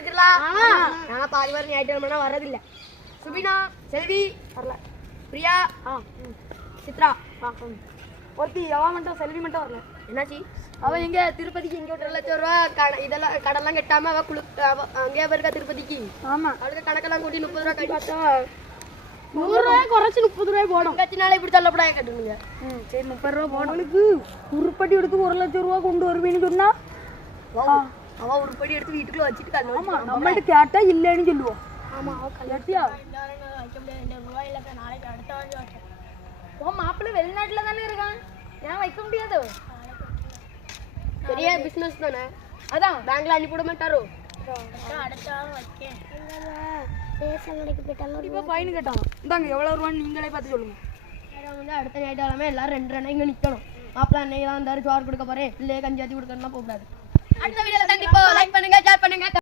இருக்கலாம். நான் பாதி வாரம் ஞாயிற்றுக்கிழமை வரதில்லை. சுபினா, செல்வி வரல, பிரியா, சித்ரா ஒருத்தி அவன் மட்டும் செல்வி மட்டும் வரல. என்னாச்சு? அவன் எங்க திருப்பதிக்கு எங்க 1 லட்சம் ரூபா இதெல்லாம் கடலாம் கட்டாம அவ அங்கேயே இருக்கா திருப்பதிக்கு. ஆமா, அவளுக்கு கணக்கெல்லாம் கூட்டி 30 ரூபா கட்டி பார்த்தா 100 ரூபாய் குறைச்சு 30 ரூபாய் போடும். கட்டினாலே இப்படி தள்ளப்படா கட்டுனுங்க. சரி 30 ரூபா போடும். அவளுக்கு உருப்படி எடுத்து 1 லட்சம் ரூபா கொண்டு வருவேன்னு சொன்னா அவ ஒரு படி எடுத்து வீட்டுக்குள்ள வச்சுட்டு ஆமா நம்மகிட்ட கேட்டா இல்லைன்னு சொல்லுவோம். ஆமா அவ கல்யாட்டியா வைக்க முடியாது. ரூபாய் இல்ல நாளைக்கு அடுத்த வாரம் வைக்க. ஓ மாப்பிள்ளை வெளிநாட்டுல தானே இருக்கான், ஏன் வைக்க முடியாது? பெரிய பிசினஸ் தானே, அதான் பேங்க்ல அனுப்பி விட மாட்டாரோ? அடுத்த வாரம் வைக்க இப்போ ஃபைன் கேட்டாங்க. இந்தாங்க எவ்வளவு ரூபான்னு நீங்களே பார்த்து சொல்லுங்க. வந்து அடுத்த ஞாயிற்றுக்கிழமை எல்லாரும் 2 இங்க நிக்கணும். மாப்பிள்ள அன்னைக்கு தான் இருந்தாரு, சோறு கொடுக்க போறேன், இல்லையே கஞ்சி ஆத்தி கொடுக்கணும்னா போகக்கூடாது. அடுத்த வீடியோல கண்டிப்பா லைக் பண்ணுங்க, ஷேர் பண்ணுங்க.